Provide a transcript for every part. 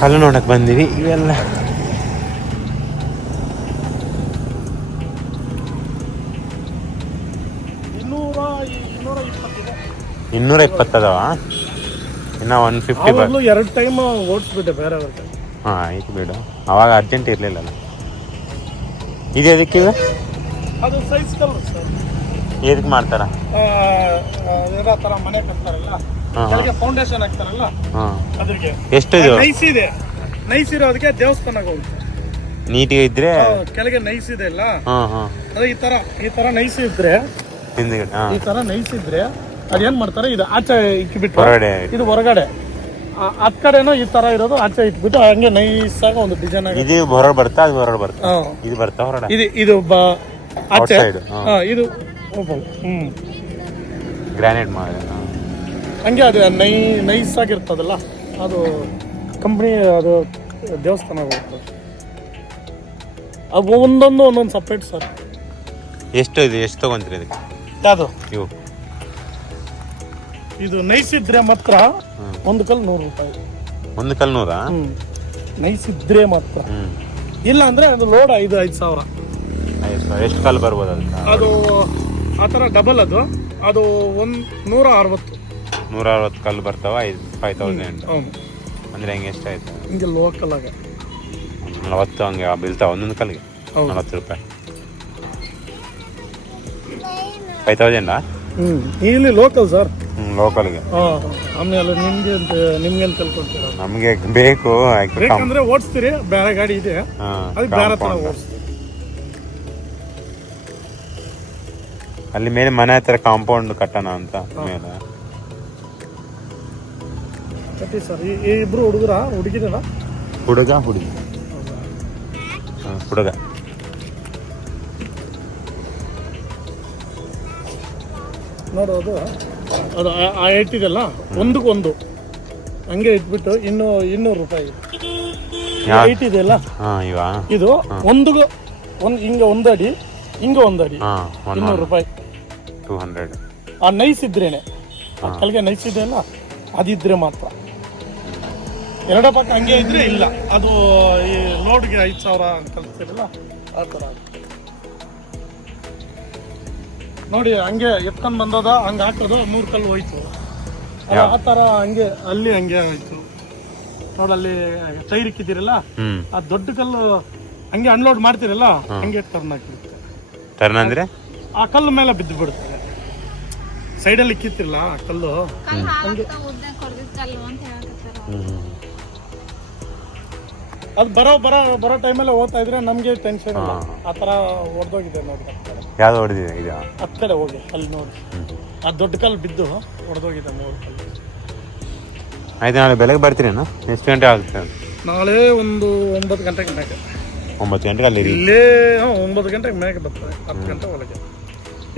ಕಲ್ಲು ನೋಡಕ್ಕೆ ಬಂದೀವಿ. ಇವೆಲ್ಲ 220 ಅದಾವ. ಇನ್ನು 150 2 ಟೈಮ್ ಓಡಿಸ್ಬಿಟ್ಟೆ ಬೇರೆ. ಹಾಂ ಆಯ್ತು ಬಿಡು, ಅವಾಗ ಅರ್ಜೆಂಟ್ ಇರಲಿಲ್ಲಲ್ಲ. ಇದು ಎದಕ್ಕಿದೆ? ಅದು ಸೈಜ್ ಕಲರ್ ಸರ್. ಎದಕ್ಕೆ ಮಾಡ್ತಾರ? ಇರೋ ಥರ ಮನೆ ಕಟ್ತಾರಲ್ಲ, ಕೆಳಗೆ ಫೌಂಡೇಶನ್ ಹಾಕ್ತಾರಲ್ಲ, ಅದ್ರಿಗೆ. ಎಷ್ಟು ಇದು? ನೈಸ್ ಇದೆ. ನೈಸ್ ಇರೋದಕ್ಕೆ ದೇವಸ್ಥಾನಕ್ಕೆ ಹೋಗುತ್ತೆ. ನೀಟಿಗೆ ಇದ್ರೆ ಕೆಳಗೆ ನೈಸ್ ಇದೆ ಅಲ್ಲ, ಅದು ಈ ತರ ನೈಸ್ ಇದ್ರೆ, ಈ ತರ ನೈಸ್ ಇದ್ರೆ ಅದೇನ್ ಮಾಡ್ತಾರೆ, ಇದು ಆಚೆ ಇಕ್ಕಿಬಿಟ್ಟು ಇದು ಹೊರಗಡೆ, ಅದ್ ಕಡೆನೂ ಈ ತರ ಇರೋದು ಆಚೆ ಇಟ್ಬಿಟ್ಟು ಹಂಗೆ ನೈಸ್ ಆಗ ಒಂದು ಡಿಸೈನ್ ಆಗಿ ಇದು ಹೊರಗಡೆ ಬರ್ತಾ, ಅದು ಹೊರಗಡೆ ಬರ್ತಾ, ಇದು ಬರ್ತಾ ಹೊರಗಡೆ, ಇದು ಆಚೆ, ಇದು ಗ್ರಾನೈಟ್ ಮಾಡಿ ಹಂಗೆ ಅದು ನೈಸ್ ಆಗಿರ್ತದಲ್ಲ, ಅದು ಕಂಪ್ನಿ, ಅದು ದೇವಸ್ಥಾನ ಹೋಗ್ತದೆ. ಅದು ಒಂದೊಂದು ಸಪ್ರೇಟ್ ಸರ್. ಎಷ್ಟು ಇದು? ಎಷ್ಟು ತಗೊಂತೀರಿ ಇದಕ್ಕೆ? ಯಾವುದು ಇವು? ಇದು ನೈಸ್ ಇದ್ರೆ ಮಾತ್ರ ಒಂದು ಕಲ್ಲು 100 ರೂಪಾಯಿ. ಒಂದು ಕಲ್ಲು 100? ನೈಸ್ ಇದ್ರೆ ಮಾತ್ರ. ಇಲ್ಲ ಅಂದ್ರೆ ಅದು ಲೋಡ್ 5,000. ಎಷ್ಟು ಕಲ್ಲು ಬರ್ಬೋದು ಅದಕ್ಕೆ? ಅದು ಆ ಥರ ಡಬಲ್ ಅದು 160 ಕಲ್ಲು ಬರ್ತಾವ. 5,000. ಅಂದ್ರೆ ಹೆಂಗೆ ಎಷ್ಟಾಯ್ತು? ಹಿಂಗೆ ಲೋಕಲ್ ಆಗ 40 ಹಂಗೆ ಬೀಳ್ತಾವ ಒಂದೊಂದು ಕಲ್ಲಿಗೆ. 40 ರೂಪಾಯಿ. 5,000? ಇಲ್ಲಿ ಲೋಕಲ್ ಸರ್. ಲೋಕಲ್ಗೆ. ಆಮೇಲೆ ನಿಮ್ಗೆ ಅಂತ ತಿಳ್ಕೊಳ್ತೀರ? ನಮಗೆ ಬೇಕು ಅಂದ್ರೆ ಓಡಿಸ್ತೀರಿ, ಬೇರೆ ಗಾಡಿ ಇದೆ ಅದಕ್ಕೆ ಬೇರೆ ತರ ಓಡಿಸ್ತೀರಿ. ಅಲ್ಲಿ ಮೇಲೆ ಮನೆ ಹತ್ರ ಕಾಂಪೌಂಡ್ ಕಟ್ಟೋಣ ಅಂತ ಮೇಲೆ ಕಟ್ಟಿ ಸರ್. ಈ ಇಬ್ರು ಹುಡುಗಿರ ಹುಡುಗ ನೋಡೋದು, ಅದು ಆ ಇಟ್ಟಿದೆಲ್ಲ ಒಂದಕ್ಕೊಂದು ಹಂಗೆ ಇಟ್ಬಿಟ್ಟು 200 ರೂಪಾಯಿ ಹೈಟ್ ಇದೆಯಲ್ಲ, ಇದು ಹಿಂಗೆ ಒಂದು ಅಡಿ, ಹಿಂಗೆ 1 ಅಡಿ, 200 ರೂಪಾಯಿ. 200. ಆ ನೈಸ್ ಇದ್ರೇನೆ, ಕೆಳಗೆ ನೈಸ್ ಇದೆಯಲ್ಲ, ಅದಿದ್ರೆ ಮಾತ್ರ. ಎರಡೇ ಪಕ್ಕ ಹಂಗೆ ಇದ್ರೆ ಇಲ್ಲ. ಅದು ಈ ಲೋಡ್ಗೆ 5,000 ಕಲ್ತಿರಲ್ಲ, ಆ ಥರ. ನೋಡಿ ಹಂಗೆ ಎತ್ಕೊಂಡು ಬಂದದ, ಹಂಗೆ ಹಾಕೋದು 100 ಕಲ್ಲು ಹೋಯ್ತು. ಆ ಥರ ಹಂಗೆ ಅಲ್ಲಿ ಹಂಗೆ ಆಯ್ತು. ನೋಡಲ್ಲಿ ಟೈರ್ ಇಕ್ಕಿದ್ದೀರಲ್ಲ, ಆ ದೊಡ್ಡ ಕಲ್ಲು ಹಂಗೆ ಅನ್ಲೋಡ್ ಮಾಡ್ತೀರಲ್ಲ, ಹಂಗೆ ಟರ್ನ್ ಹಾಕಿರುತ್ತೆ. ಟರ್ನ್ ಅಂದ್ರೆ ಆ ಕಲ್ಲು ಮೇಲೆ ಬಿದ್ದು ಬಿಡುತ್ತೆ. ಸೈಡಲ್ಲಿ ಇಕ್ಕಿತ್ತಿರಲ್ಲ ಆ ಕಲ್ಲು, ಅದು ಬರೋ ಟೈಮಲ್ಲಿ ಓದ್ತಾ ಇದ್ರೆ ನಮಗೆ ಟೆನ್ಷನ್ ಇಲ್ಲ. ಆ ಥರ ಹೊಡೆದೋಗಿದೆ ನೋಡಿ. ಯಾವ್ದು ಹೊಡೆದಿದೆ? ಇದು ಹತ್ತು ಕಡೆ ಹೋಗಿ ಅಲ್ಲಿ ನೋಡಿ, ಆ ದೊಡ್ಡ ಕಲ್ಲು ಬಿದ್ದು ಹೊಡೆದೋಗಿದೆ 3 ಕಲ್ಲು. ಆಯ್ತು, ನಾಳೆ ಬೆಳಗ್ಗೆ ಬರ್ತೀರೇನು? ಎಷ್ಟು ಗಂಟೆ ಆಗುತ್ತೆ? ನಾಳೆ ಒಂದು 9 ಗಂಟೆಗೆ ಮೇಲೆ. 9 ಗಂಟೆಗೆ ಅಲ್ಲಿ ಇಲ್ಲೇ 9 ಗಂಟೆಗೆ ಮೇಲೆ ಬರ್ತದೆ. 10 ಗಂಟೆ ಒಳಗೆ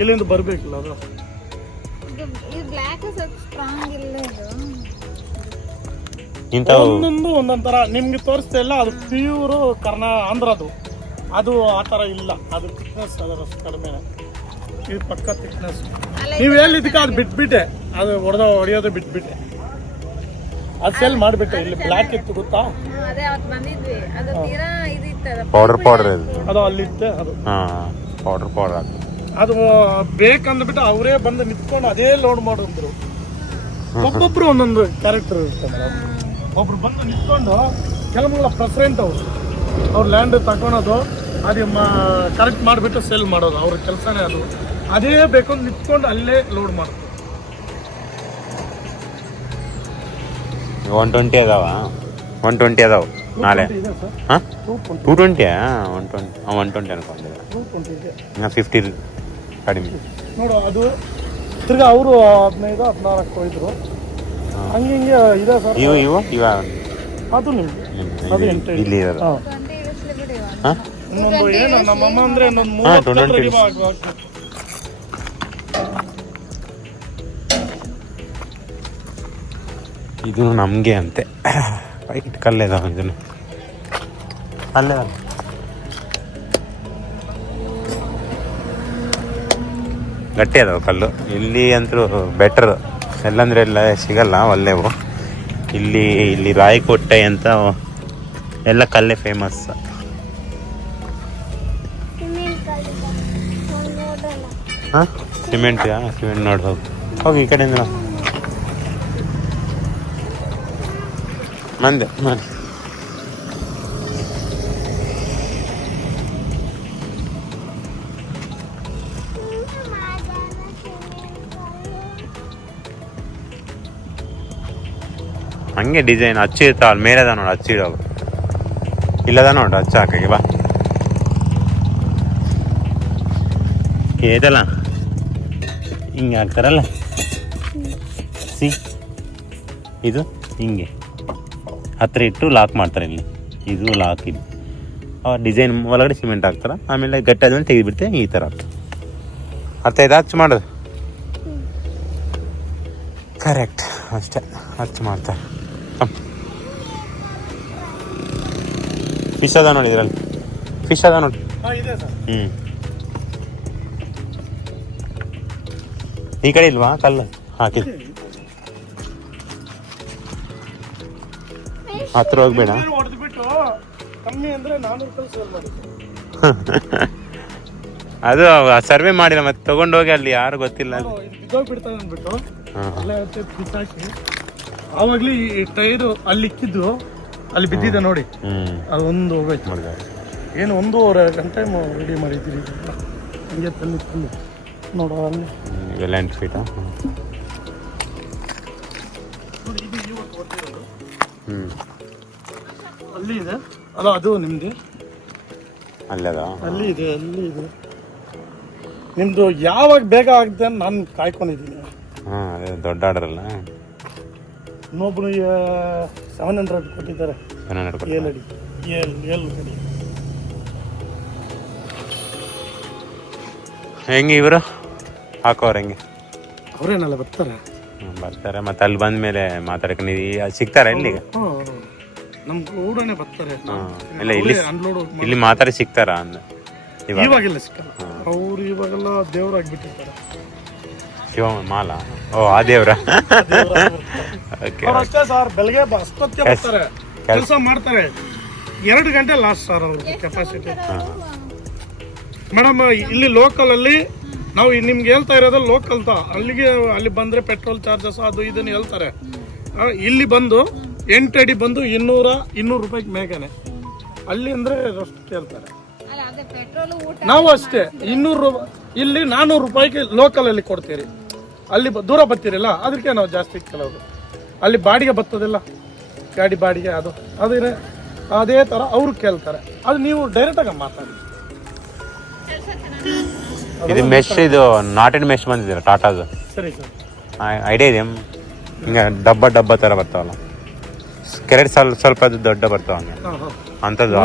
ಇಲ್ಲಿಂದ ಬರಬೇಕಿಲ್ಲ. ಅದು ಒಂದೊಂದು ಥರ ನಿಮ್ಗೆ ತೋರಿಸ್ತಾ ಇಲ್ಲ. ಅದು ಪ್ಯೂರು ಆಂಧ್ರದು. ಅದು ಆ ಥರ ಇಲ್ಲ. ಅದು ಥಿಕ್ನೆಸ್ ಅದರಷ್ಟು ಕಡಿಮೆ. ಇದು ಪಕ್ಕ ಥಿಕ್ನೆಸ್. ನೀವು ಹೇಳಿದ್ದಕ್ಕೆ ಅದು ಬಿಟ್ಬಿಟ್ಟೆ, ಅದು ಹೊಡೆಯೋದು ಬಿಟ್ಬಿಟ್ಟೆ. ಅದು ಸೇಲ್ ಮಾಡಿಬಿಟ್ಟೆ. ಇಲ್ಲಿ ಬ್ಲ್ಯಾಕ್ ಇತ್ತು ಗೊತ್ತಾ? ಪೌಡರ್ ಅದು ಅಲ್ಲಿತ್ತೆ. ಅದು ಪೌಡರ್ ಅದು ಬೇಕಂದ್ಬಿಟ್ಟು ಅವರೇ ಬಂದು ನಿಂತ್ಕೊಂಡು ಅದೇ ಲೋಡ್ ಮಾಡಿದ್ರು. ಒಬ್ಬೊಬ್ರು ಒಂದೊಂದು ಕ್ಯಾರೆಕ್ಟರ್ ಇರುತ್ತೆ ಮೇಡಮ್. ಒಬ್ರು ಬಂದು ನಿಂತ್ಕೊಂಡು ಕೆಲವೆಲ್ಲ ಪ್ರೆಸಿಡೆಂಟ್ ಅವ್ರ ಲ್ಯಾಂಡ್ ತಗೊಳೋದು, ಅದು ಕರೆಕ್ಟ್ ಮಾಡಿಬಿಟ್ಟು ಸೇಲ್ ಮಾಡೋದು ಅವ್ರ ಕೆಲಸನೇ. ಅದು ಅದೇ ಬೇಕು ನಿಂತ್ಕೊಂಡು ಅಲ್ಲೇ ಲೋಡ್ ಮಾಡೋದು. 120 ಅದಾವ. 120 ಅದಾವ ನಾಳೆ. 220? 120 ಅನ್ಕೊಂಡಿದ್ದೆ. 50 ಕಡಿಮೆ ನೋಡು. ಅದು ತಿರ್ಗಾ ಅವರು 15-16 ಹೋಯ್ದ್ರು. ಹಂಗೆ ಇದೆ ಸರ್. ಇವ ಅದು ನಿಮ್ಗೆ ಅದು ಇಲ್ಲಿ ಇರೋದು. ಇನ್ನೊಂದು ಏನು ನಮ್ಮಮ್ಮ ಅಂದ್ರೆ ಇನ್ನೊಂದು 3 ಇದು ನಮಗೆ ಅಂತೆ. ವೈಟ್ ಕಲ್ಲೇ ಇದಾವೆ. ಇದನ್ನು ಅಲ್ಲೇ ಗಟ್ಟಿ ಅದಾವೆ ಕಲ್ಲು. ಇಲ್ಲಿ ಅಂತೂ ಬೆಟ್ರ್. ಎಲ್ಲಂದ್ರೆ ಎಲ್ಲ ಸಿಗಲ್ಲ ಒಳ್ಳೆವು. ಇಲ್ಲಿ ರಾಯಕೋಟೆ ಅಂತ ಎಲ್ಲ ಕಲ್ಲೇ ಫೇಮಸ್. ಹಾಂ ಸಿಮೆಂಟ್ ಸಿಮೆಂಟ್ ನೋಡಿ ಹೋಗಿ ಈ ಕಡೆಯಿಂದ ಮಂದೆ ಹಂಗೆ ಡಿಸೈನ್ ಹಚ್ಚಿ ಇರ್ತಾವಲ್ಲ ಮೇಲೆ ಅದ ನೋಡಿ ಹಚ್ಚಿ ಇಡೋದು ಇಲ್ಲದ ನೋಡಿ ಹಚ್ಚ ಹಾಕಿ ಬಾ ಇದಲ್ಲ ಹಿಂಗೆ ಹಾಕ್ತಾರಲ್ಲ ಸಿ ಇದು ಹಿಂಗೆ ಹತ್ತಿರ ಇಟ್ಟು ಲಾಕ್ ಮಾಡ್ತಾರೆ ಇಲ್ಲಿ ಇದು ಲಾಕ್ ಇದು ಡಿಸೈನ್ ಒಳಗಡೆ ಸಿಮೆಂಟ್ ಹಾಕ್ತಾರೆ ಆಮೇಲೆ ಗಟ್ಟಿ ಆದ್ಮೇಲೆ ತೆಗೆದುಬಿಡ್ತೆ ಈ ಥರ ಅರ್ಥ ಆಯ್ತು ಹಚ್ಚು ಮಾಡೋದು ಕರೆಕ್ಟ್ ಅಷ್ಟೇ ಹಚ್ಚು ಮಾಡ್ತಾರೆ ಫಿಶ್ ಅದ ನೋಡಿ ಇದರಲ್ಲಿ ಫಿಶ್ ಅದ ನೋಡಿ ಈ ಕಡೆ ಇಲ್ವಾ ಕಲ್ಲು ಹಾಕಿ ಹತ್ರ ಹೋಗ್ಬೇಡ ಹೊಡೆದ್ಬಿಟ್ಟು ಕಮ್ಮಿ ಅಂದ್ರೆ 400 ರೂಪಾಯಿ ಸೇಲ್ ಮಾಡಿ ಅದು ಸರ್ವೆ ಮಾಡಿಲ್ಲ ಮತ್ತೆ ತಗೊಂಡೋಗಿ ಅಲ್ಲಿ ಯಾರು ಗೊತ್ತಿಲ್ಲ ಬಿದ್ದೋಗ್ಬಿಡ್ತಾನೆ ಅಂದ್ಬಿಟ್ಟು ಅಲ್ಲೇ ಬಿಸಾಕಿ ಆವಾಗ್ಲಿ ಈ ಟೈರು ಅಲ್ಲಿ ಇಕ್ಕಿದ್ದು ಅಲ್ಲಿ ಬಿದ್ದಿದೆ ನೋಡಿ ಅದೊಂದು ಹೋಗೈತೆ ಏನು 1.5 ಗಂಟೆ ರೆಡಿ ಮಾಡಿದ್ದೀರಿ ಹಂಗೆ ತಲ್ಲಿ ನೋಡೋ ಅಲ್ಲಿ ಲ್ಯಾಂಡ್ ಫೀಟ್ ಅಲ್ಲಿ ಇದೆ ಅಲ್ಲ ಅದು ನಿಮ್ದು ಅಲ್ಲದ ಅಲ್ಲಿ ಇದೆ ನಿಮ್ದು ಯಾವಾಗ ಬೇಗ ಆಗುತ್ತೆ ಅಂತ ನಾನು ಕಾಯ್ಕೊಂಡಿದ್ದೀನಿ. ಹಾಂ ಅದೇ ದೊಡ್ಡ ಆರ್ಡರ್ ಅಲ್ಲ ಇನ್ನೊಬ್ರು 700 ಕೊಟ್ಟಿದ್ದಾರೆ 700 ಏಳು ಅಡಿ ಹೆಂಗೆ ಇವರು ಹಾಕೋರು ಹೆಂಗೆ ಅವರೇನಲ್ಲ ಬರ್ತಾರೆ ಮತ್ತೆ ಅಲ್ಲಿ ಬಂದ ಮೇಲೆ ಮಾತಾಡ್ಕೊಂಡು ಸಿಗ್ತಾರೆ ಇಲ್ಲಿಗ ನಮ್ ಕೂಡನೆ ಬರ್ತಾರೆ ಇಲ್ಲ ಇಲ್ಲಿ ಮಾತಾಡಿ ಸಿಗ್ತಾರ ಅಂದ ಇವಾಗೆಲ್ಲ ಸಿಕ್ಕಲ್ಲ ಅವ್ರು ಇವಾಗೆಲ್ಲ ದೇವ್ರಾಗ್ಬಿಟ್ಟಿರ್ತಾರೆ ಶಿವ ಮಾಲ ಓ ಆ ದೇವ್ರ ಅಷ್ಟೇ ಸರ್ ಬೆಳಗ್ಗೆ ಅಷ್ಟೊತ್ತಿಗೆ ಬರ್ತಾರೆ ಕೆಲಸ ಮಾಡ್ತಾರೆ 2 ಗಂಟೆ ಲಾಸ್ಟ್ ಸರ್ ಅವ್ರಿಗೆ ಕೆಪಾಸಿಟಿ. ಮೇಡಮ್ ಇಲ್ಲಿ ಲೋಕಲ್ ಅಲ್ಲಿ ನಾವು ನಿಮ್ಗೆ ಹೇಳ್ತಾ ಇರೋದು ಲೋಕಲ್ ಅಲ್ಲಿ ಬಂದ್ರೆ ಪೆಟ್ರೋಲ್ ಚಾರ್ಜಸ್ ಅದು ಇದನ್ನು ಹೇಳ್ತಾರೆ. ಇಲ್ಲಿ ಬಂದು 8 ಅಡಿ ಬಂದು 200 ರೂಪಾಯಿಗೆ ಮೇಘನೆ ಅಲ್ಲಿ ಅಂದ್ರೆ ಅಷ್ಟು ಕೇಳ್ತಾರೆ. ನಾವು ಅಷ್ಟೇ 200 ರೂಪಾಯಿ ಇಲ್ಲಿ 400 ರೂಪಾಯಿಗೆ ಲೋಕಲ್ ಅಲ್ಲಿ ಕೊಡ್ತೀರಿ. ಅಲ್ಲಿ ದೂರ ಬರ್ತೀರಲ್ಲ ಅದಕ್ಕೆ ನಾವು ಜಾಸ್ತಿ ಕೇಳೋದು. ಅಲ್ಲಿ ಬಾಡಿಗೆ ಬರ್ತದಿಲ್ಲ ಗಾಡಿ ಬಾಡಿಗೆ ಅದೇ ತರ ಅವ್ರು ಕೇಳ್ತಾರೆ. ಅದು ನೀವು ಡೈರೆಕ್ಟ್ ಆಗಿ ಮಾತಾಡಿ. ಇದು ಮೆಶ್ ಇದು ನಾಟೆಡ್ ಮೆಶ್ ಬಂದಿದ್ದೀರಾ ಟಾಟಾದು ಸರಿ ಸರ್ ಐಡಿಯಾ ಇದೆ ಹಿಂಗೆ ಡಬ್ಬ ಥರ ಬರ್ತಾವಲ್ಲ ಕೆರೆಟ್ ಸ್ವಲ್ಪ ದೊಡ್ಡ ಬರ್ತಾವ ಹಂಗೆ ಅಂಥದ್ದು